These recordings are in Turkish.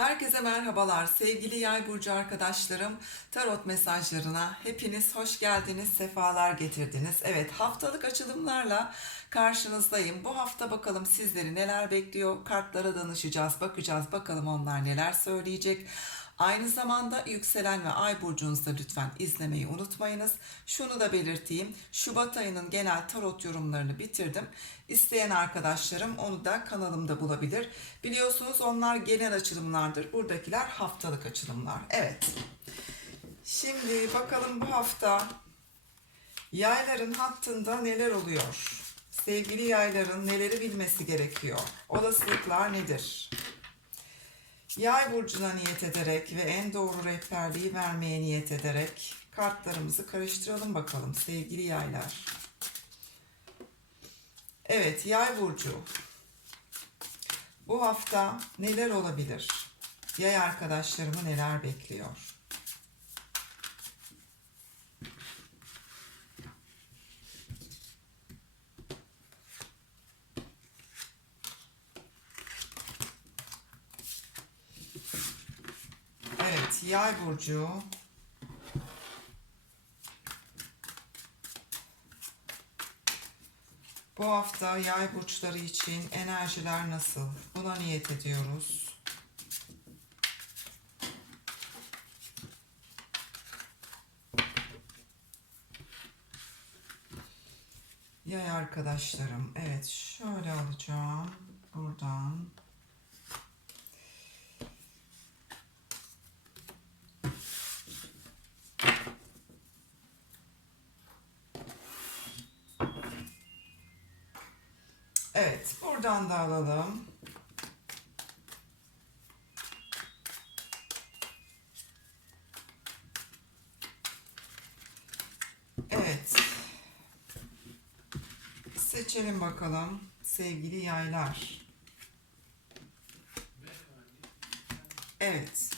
Herkese merhabalar sevgili yay burcu arkadaşlarım. Tarot mesajlarına hepiniz hoş geldiniz, sefalar getirdiniz. Evet haftalık açılımlarla karşınızdayım. Bu hafta bakalım sizleri neler bekliyor. Kartlara danışacağız, bakacağız bakalım onlar neler söyleyecek. Aynı zamanda yükselen ve ay burcunuzu da lütfen izlemeyi unutmayınız. Şunu da belirteyim. Şubat ayının genel tarot yorumlarını bitirdim. İsteyen arkadaşlarım onu da kanalımda bulabilir. Biliyorsunuz onlar genel açılımlardır. Buradakiler haftalık açılımlar. Evet. Şimdi bakalım bu hafta yayların hattında neler oluyor? Sevgili yayların neleri bilmesi gerekiyor? Olasılıklar nedir? Yay burcuna niyet ederek ve en doğru rehberliği vermeye niyet ederek kartlarımızı karıştıralım bakalım sevgili yaylar. Evet yay burcu. Bu hafta neler olabilir? Yay arkadaşlarımı neler bekliyor? Evet, Yay burcu. Bu hafta Yay burçları için enerjiler nasıl? Buna niyet ediyoruz. Yay arkadaşlarım. Evet, şöyle alacağım buradan. Evet, buradan da alalım. Evet. Seçelim bakalım sevgili yaylar. Evet.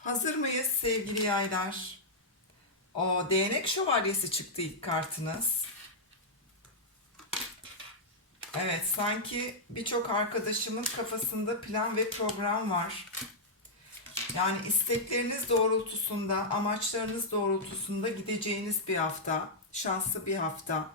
Hazır mıyız sevgili yaylar? O değnek şövalyesi çıktı ilk kartınız. Evet sanki birçok arkadaşımın kafasında plan ve program var. Yani istekleriniz doğrultusunda, amaçlarınız doğrultusunda gideceğiniz bir hafta, şanslı bir hafta.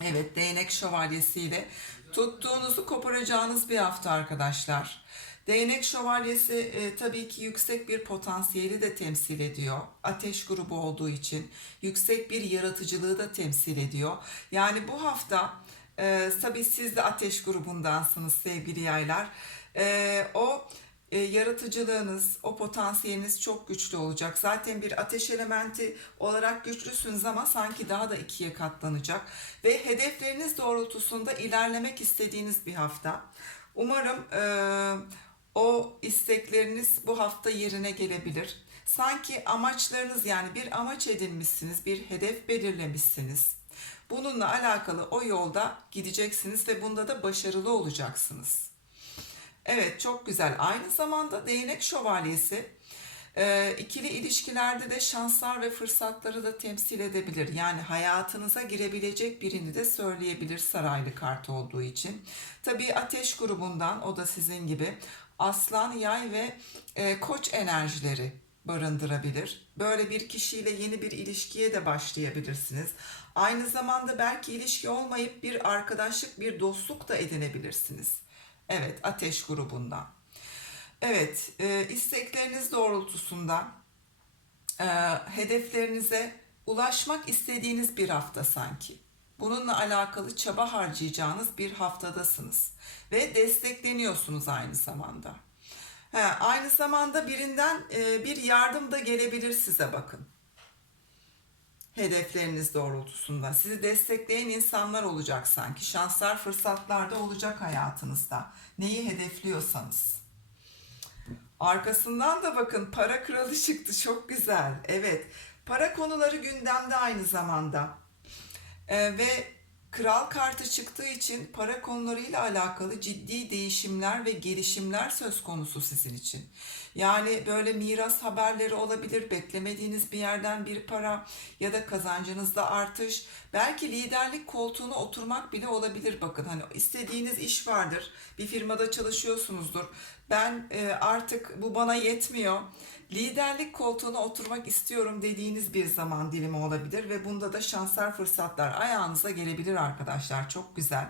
Evet, değnek şövalyesiyle tuttuğunuzu koparacağınız bir hafta arkadaşlar. Değnek şövalyesi e, tabii ki yüksek bir potansiyeli de temsil ediyor. Ateş grubu olduğu için yüksek bir yaratıcılığı da temsil ediyor. Yani bu hafta e, tabii siz de ateş grubundansınız sevgili yaylar. E, o e, yaratıcılığınız, o potansiyeliniz çok güçlü olacak. Zaten bir ateş elementi olarak güçlüsünüz ama sanki daha da ikiye katlanacak. Ve hedefleriniz doğrultusunda ilerlemek istediğiniz bir hafta. Umarım e, o istekleriniz bu hafta yerine gelebilir. Sanki amaçlarınız yani bir amaç edinmişsiniz, bir hedef belirlemişsiniz. Bununla alakalı o yolda gideceksiniz ve bunda da başarılı olacaksınız. Evet çok güzel. Aynı zamanda değnek şövalyesi e, ikili ilişkilerde de şanslar ve fırsatları da temsil edebilir. Yani hayatınıza girebilecek birini de söyleyebilir saraylı kart olduğu için. Tabii ateş grubundan o da sizin gibi aslan, yay ve e, koç enerjileri barındırabilir. Böyle bir kişiyle yeni bir ilişkiye de başlayabilirsiniz. Aynı zamanda belki ilişki olmayıp bir arkadaşlık, bir dostluk da edinebilirsiniz. Evet, ateş grubundan. Evet, e, istekleriniz doğrultusunda e, hedeflerinize ulaşmak istediğiniz bir hafta sanki. Bununla alakalı çaba harcayacağınız bir haftadasınız ve destekleniyorsunuz aynı zamanda. He, aynı zamanda birinden e, bir yardım da gelebilir size bakın. Hedefleriniz doğrultusunda. Sizi destekleyen insanlar olacak sanki. Şanslar, fırsatlar da olacak hayatınızda. Neyi hedefliyorsanız. Arkasından da bakın para kralı çıktı. Çok güzel. Evet. Para konuları gündemde aynı zamanda. Ee, ve Kral kartı çıktığı için para konularıyla alakalı ciddi değişimler ve gelişimler söz konusu sizin için. Yani böyle miras haberleri olabilir, beklemediğiniz bir yerden bir para ya da kazancınızda artış. Belki liderlik koltuğuna oturmak bile olabilir bakın. Hani istediğiniz iş vardır, bir firmada çalışıyorsunuzdur. Ben e, artık bu bana yetmiyor. Liderlik koltuğuna oturmak istiyorum dediğiniz bir zaman dilimi olabilir ve bunda da şanslar fırsatlar ayağınıza gelebilir arkadaşlar. Çok güzel.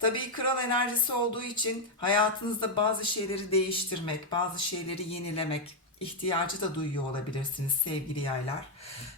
Tabii kral enerjisi olduğu için hayatınızda bazı şeyleri değiştirmek, bazı şeyleri yenilemek ihtiyacı da duyuyor olabilirsiniz sevgili yaylar.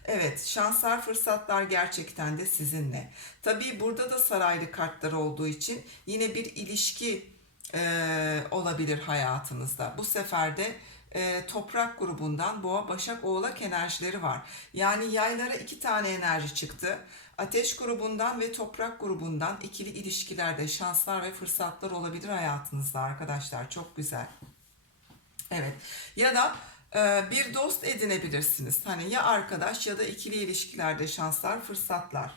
Evet, şanslar fırsatlar gerçekten de sizinle. Tabii burada da saraylı kartlar olduğu için yine bir ilişki e, olabilir hayatınızda. Bu sefer de e, toprak grubundan boğa başak oğlak enerjileri var. Yani yaylara iki tane enerji çıktı. Ateş grubundan ve toprak grubundan ikili ilişkilerde şanslar ve fırsatlar olabilir hayatınızda arkadaşlar. Çok güzel. Evet. Ya da e, bir dost edinebilirsiniz. Hani ya arkadaş ya da ikili ilişkilerde şanslar, fırsatlar.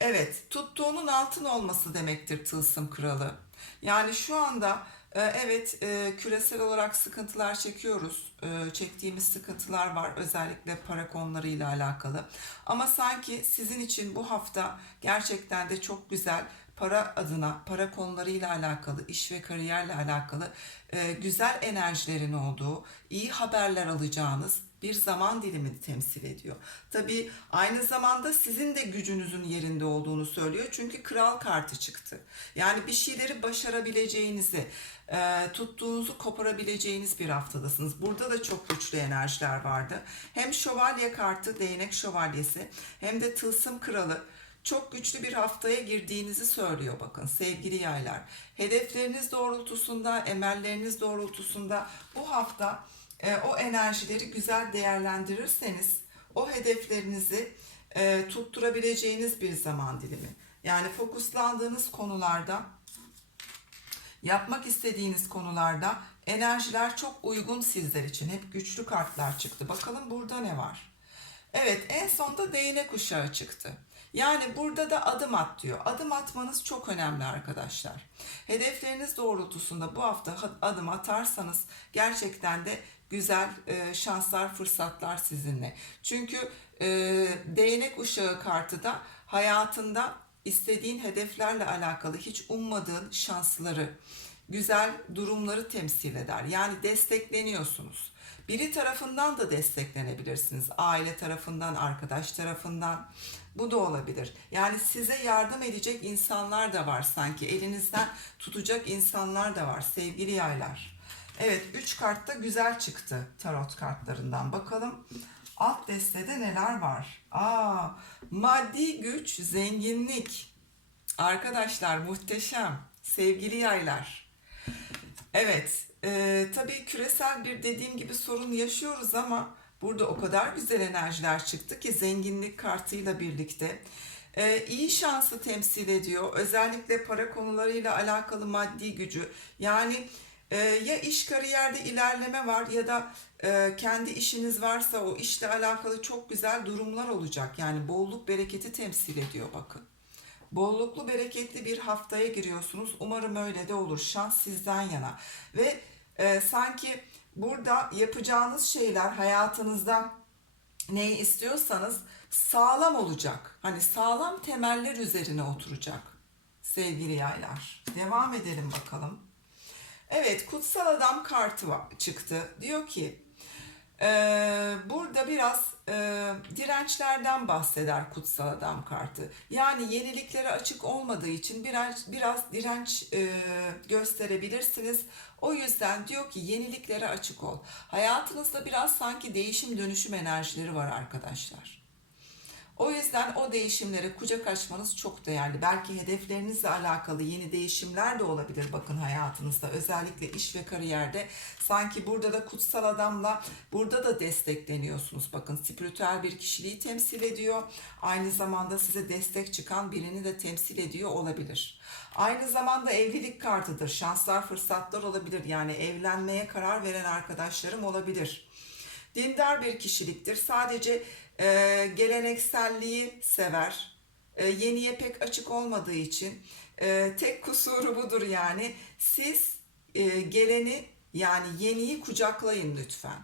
Evet, tuttuğunun altın olması demektir tılsım kralı. Yani şu anda e, evet e, küresel olarak sıkıntılar çekiyoruz. E, çektiğimiz sıkıntılar var özellikle para konularıyla alakalı. Ama sanki sizin için bu hafta gerçekten de çok güzel para adına, para konularıyla alakalı, iş ve kariyerle alakalı e, güzel enerjilerin olduğu, iyi haberler alacağınız bir zaman dilimini temsil ediyor. Tabii aynı zamanda sizin de gücünüzün yerinde olduğunu söylüyor. Çünkü kral kartı çıktı. Yani bir şeyleri başarabileceğinizi, e, tuttuğunuzu koparabileceğiniz bir haftadasınız. Burada da çok güçlü enerjiler vardı. Hem şövalye kartı, değnek şövalyesi hem de tılsım kralı çok güçlü bir haftaya girdiğinizi söylüyor bakın sevgili yaylar. Hedefleriniz doğrultusunda, emelleriniz doğrultusunda bu hafta e, o enerjileri güzel değerlendirirseniz o hedeflerinizi e, tutturabileceğiniz bir zaman dilimi. Yani fokuslandığınız konularda, yapmak istediğiniz konularda enerjiler çok uygun sizler için. Hep güçlü kartlar çıktı. Bakalım burada ne var? Evet en sonda değnek uşağı çıktı. Yani burada da adım at diyor. Adım atmanız çok önemli arkadaşlar. Hedefleriniz doğrultusunda bu hafta adım atarsanız gerçekten de güzel e, şanslar, fırsatlar sizinle. Çünkü e, değnek uşağı kartı da hayatında istediğin hedeflerle alakalı hiç ummadığın şansları, güzel durumları temsil eder. Yani destekleniyorsunuz. Biri tarafından da desteklenebilirsiniz. Aile tarafından, arkadaş tarafından. Bu da olabilir. Yani size yardım edecek insanlar da var sanki. Elinizden tutacak insanlar da var sevgili yaylar. Evet 3 kart da güzel çıktı tarot kartlarından. Bakalım alt destede neler var? Aa, maddi güç, zenginlik. Arkadaşlar muhteşem. Sevgili yaylar. Evet, e, tabii küresel bir dediğim gibi sorun yaşıyoruz ama burada o kadar güzel enerjiler çıktı ki zenginlik kartıyla birlikte. E, iyi şansı temsil ediyor. Özellikle para konularıyla alakalı maddi gücü. Yani e, ya iş kariyerde ilerleme var ya da e, kendi işiniz varsa o işle alakalı çok güzel durumlar olacak. Yani bolluk bereketi temsil ediyor bakın. Bolluklu bereketli bir haftaya giriyorsunuz. Umarım öyle de olur. Şans sizden yana. Ve e, sanki burada yapacağınız şeyler hayatınızda neyi istiyorsanız sağlam olacak. Hani sağlam temeller üzerine oturacak sevgili yaylar. Devam edelim bakalım. Evet kutsal adam kartı çıktı. Diyor ki ee, burada biraz e, dirençlerden bahseder kutsal adam kartı. Yani yeniliklere açık olmadığı için biraz biraz direnç e, gösterebilirsiniz. O yüzden diyor ki yeniliklere açık ol. Hayatınızda biraz sanki değişim dönüşüm enerjileri var arkadaşlar. O yüzden o değişimlere kucak açmanız çok değerli. Belki hedeflerinizle alakalı yeni değişimler de olabilir bakın hayatınızda. Özellikle iş ve kariyerde. Sanki burada da kutsal adamla burada da destekleniyorsunuz. Bakın spiritüel bir kişiliği temsil ediyor. Aynı zamanda size destek çıkan birini de temsil ediyor olabilir. Aynı zamanda evlilik kartıdır. Şanslar, fırsatlar olabilir. Yani evlenmeye karar veren arkadaşlarım olabilir. Dindar bir kişiliktir. Sadece e, gelenekselliği sever. e, yeniye pek açık olmadığı için e, tek kusuru budur yani. Siz e, geleni yani yeniyi kucaklayın lütfen.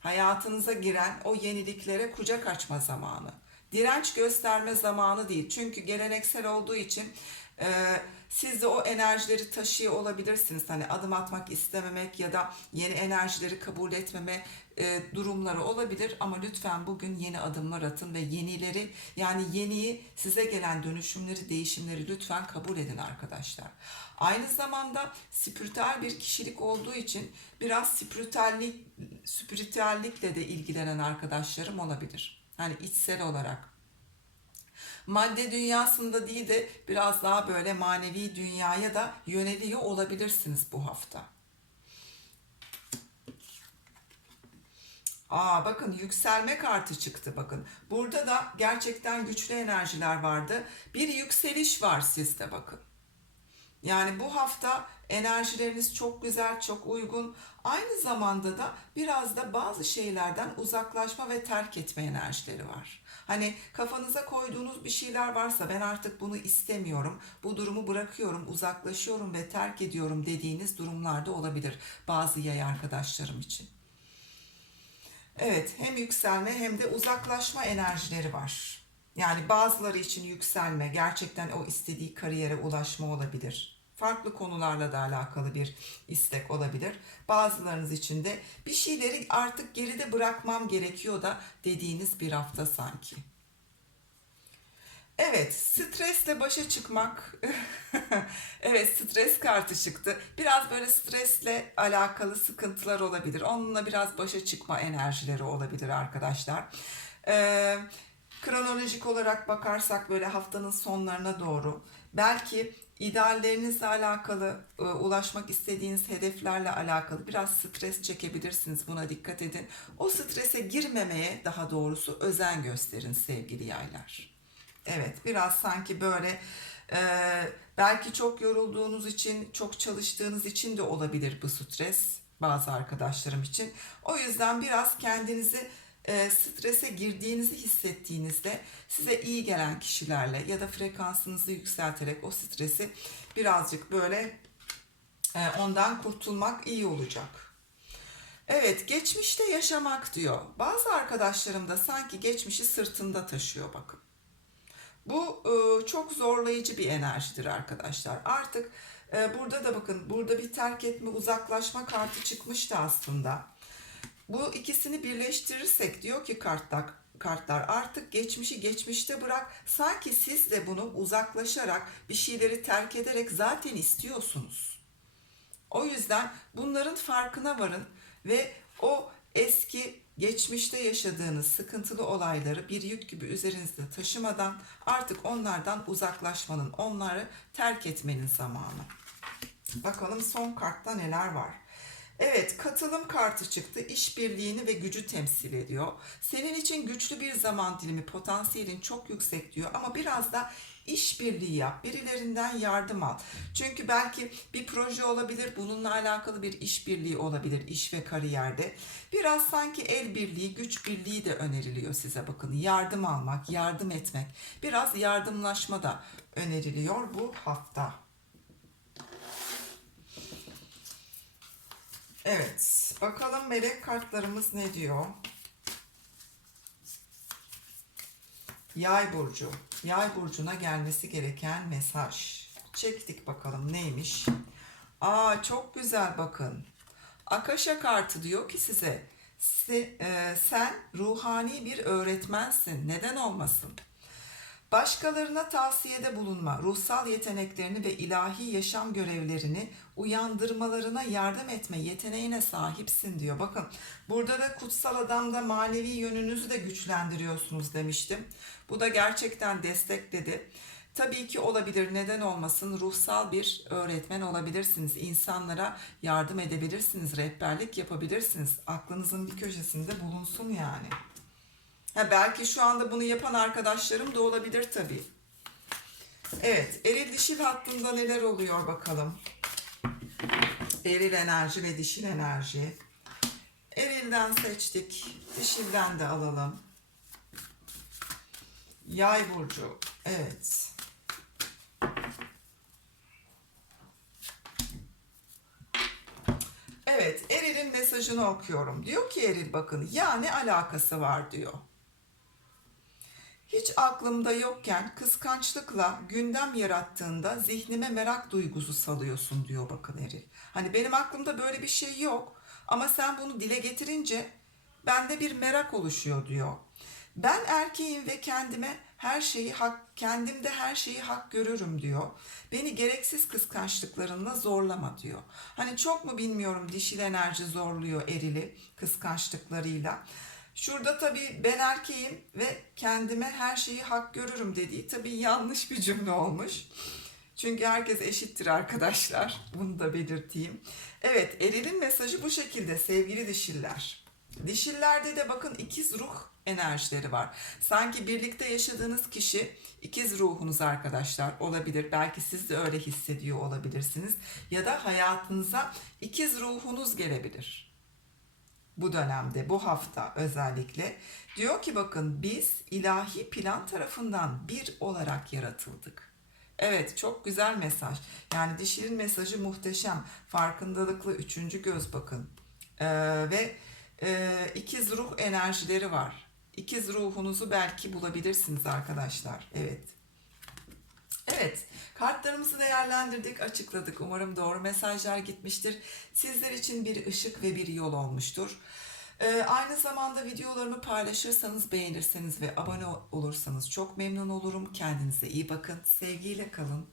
Hayatınıza giren o yeniliklere kucak açma zamanı. Direnç gösterme zamanı değil. Çünkü geleneksel olduğu için e, siz de o enerjileri taşıyor olabilirsiniz. Hani adım atmak istememek ya da yeni enerjileri kabul etmeme e, durumları olabilir. Ama lütfen bugün yeni adımlar atın ve yenileri yani yeniyi size gelen dönüşümleri, değişimleri lütfen kabul edin arkadaşlar. Aynı zamanda spiritüel bir kişilik olduğu için biraz spiritüellik, spiritüellikle de ilgilenen arkadaşlarım olabilir. Hani içsel olarak. Madde dünyasında değil de biraz daha böyle manevi dünyaya da yöneliyor olabilirsiniz bu hafta. Aa bakın yükselme kartı çıktı bakın. Burada da gerçekten güçlü enerjiler vardı. Bir yükseliş var sizde bakın. Yani bu hafta enerjileriniz çok güzel, çok uygun. Aynı zamanda da biraz da bazı şeylerden uzaklaşma ve terk etme enerjileri var. Hani kafanıza koyduğunuz bir şeyler varsa ben artık bunu istemiyorum, bu durumu bırakıyorum, uzaklaşıyorum ve terk ediyorum dediğiniz durumlarda olabilir bazı yay arkadaşlarım için. Evet, hem yükselme hem de uzaklaşma enerjileri var. Yani bazıları için yükselme, gerçekten o istediği kariyere ulaşma olabilir. Farklı konularla da alakalı bir istek olabilir. Bazılarınız için de bir şeyleri artık geride bırakmam gerekiyor da dediğiniz bir hafta sanki. Evet, stresle başa çıkmak. evet, stres kartı çıktı. Biraz böyle stresle alakalı sıkıntılar olabilir. Onunla biraz başa çıkma enerjileri olabilir arkadaşlar. Ee, kronolojik olarak bakarsak böyle haftanın sonlarına doğru belki ideallerinizle alakalı, e, ulaşmak istediğiniz hedeflerle alakalı biraz stres çekebilirsiniz. Buna dikkat edin. O strese girmemeye daha doğrusu özen gösterin sevgili yaylar. Evet, biraz sanki böyle e, belki çok yorulduğunuz için, çok çalıştığınız için de olabilir bu stres bazı arkadaşlarım için. O yüzden biraz kendinizi e, strese girdiğinizi hissettiğinizde size iyi gelen kişilerle ya da frekansınızı yükselterek o stresi birazcık böyle e, ondan kurtulmak iyi olacak. Evet, geçmişte yaşamak diyor. Bazı arkadaşlarım da sanki geçmişi sırtında taşıyor bakın. Bu e, çok zorlayıcı bir enerjidir arkadaşlar. Artık e, burada da bakın burada bir terk etme uzaklaşma kartı çıkmıştı aslında. Bu ikisini birleştirirsek diyor ki kartlar, kartlar artık geçmişi geçmişte bırak. Sanki siz de bunu uzaklaşarak bir şeyleri terk ederek zaten istiyorsunuz. O yüzden bunların farkına varın ve o eski geçmişte yaşadığınız sıkıntılı olayları bir yük gibi üzerinizde taşımadan artık onlardan uzaklaşmanın, onları terk etmenin zamanı. Bakalım son kartta neler var. Evet, katılım kartı çıktı. İşbirliğini ve gücü temsil ediyor. Senin için güçlü bir zaman dilimi, potansiyelin çok yüksek diyor ama biraz da işbirliği yap. Birilerinden yardım al. Çünkü belki bir proje olabilir, bununla alakalı bir işbirliği olabilir iş ve kariyerde. Biraz sanki el birliği, güç birliği de öneriliyor size bakın. Yardım almak, yardım etmek. Biraz yardımlaşma da öneriliyor bu hafta. Evet, bakalım melek kartlarımız ne diyor? Yay burcu. Yay burcuna gelmesi gereken mesaj. Çektik bakalım neymiş? Aa çok güzel bakın. Akaşa kartı diyor ki size "Se- e, sen ruhani bir öğretmensin. Neden olmasın? Başkalarına tavsiyede bulunma, ruhsal yeteneklerini ve ilahi yaşam görevlerini uyandırmalarına yardım etme yeteneğine sahipsin diyor. Bakın burada da kutsal adamda manevi yönünüzü de güçlendiriyorsunuz demiştim. Bu da gerçekten destekledi. Tabii ki olabilir, neden olmasın? Ruhsal bir öğretmen olabilirsiniz. İnsanlara yardım edebilirsiniz, rehberlik yapabilirsiniz. Aklınızın bir köşesinde bulunsun yani. Ha, belki şu anda bunu yapan arkadaşlarım da olabilir tabii. Evet, eril dişil hattında neler oluyor bakalım. Eril enerji ve dişil enerji. Erilden seçtik, dişilden de alalım. Yay burcu. Evet. Evet, Eril'in mesajını okuyorum. Diyor ki Eril bakın, ya ne alakası var diyor. Hiç aklımda yokken kıskançlıkla gündem yarattığında zihnime merak duygusu salıyorsun diyor bakın Eril. Hani benim aklımda böyle bir şey yok ama sen bunu dile getirince bende bir merak oluşuyor diyor. Ben erkeğim ve kendime her şeyi hak, kendimde her şeyi hak görürüm diyor. Beni gereksiz kıskançlıklarınla zorlama diyor. Hani çok mu bilmiyorum dişil enerji zorluyor erili kıskançlıklarıyla. Şurada tabii ben erkeğim ve kendime her şeyi hak görürüm dediği tabii yanlış bir cümle olmuş. Çünkü herkes eşittir arkadaşlar. Bunu da belirteyim. Evet, erilin mesajı bu şekilde sevgili dişiller. Dişillerde de bakın ikiz ruh enerjileri var. Sanki birlikte yaşadığınız kişi ikiz ruhunuz arkadaşlar olabilir. Belki siz de öyle hissediyor olabilirsiniz. Ya da hayatınıza ikiz ruhunuz gelebilir bu dönemde, bu hafta özellikle diyor ki bakın biz ilahi plan tarafından bir olarak yaratıldık. Evet çok güzel mesaj. Yani dişinin mesajı muhteşem. Farkındalıklı üçüncü göz bakın. Ee, ve e, ikiz ruh enerjileri var. İkiz ruhunuzu belki bulabilirsiniz arkadaşlar. Evet. Evet, kartlarımızı değerlendirdik, açıkladık. Umarım doğru mesajlar gitmiştir. Sizler için bir ışık ve bir yol olmuştur. Ee, aynı zamanda videolarımı paylaşırsanız, beğenirseniz ve abone olursanız çok memnun olurum. Kendinize iyi bakın, sevgiyle kalın.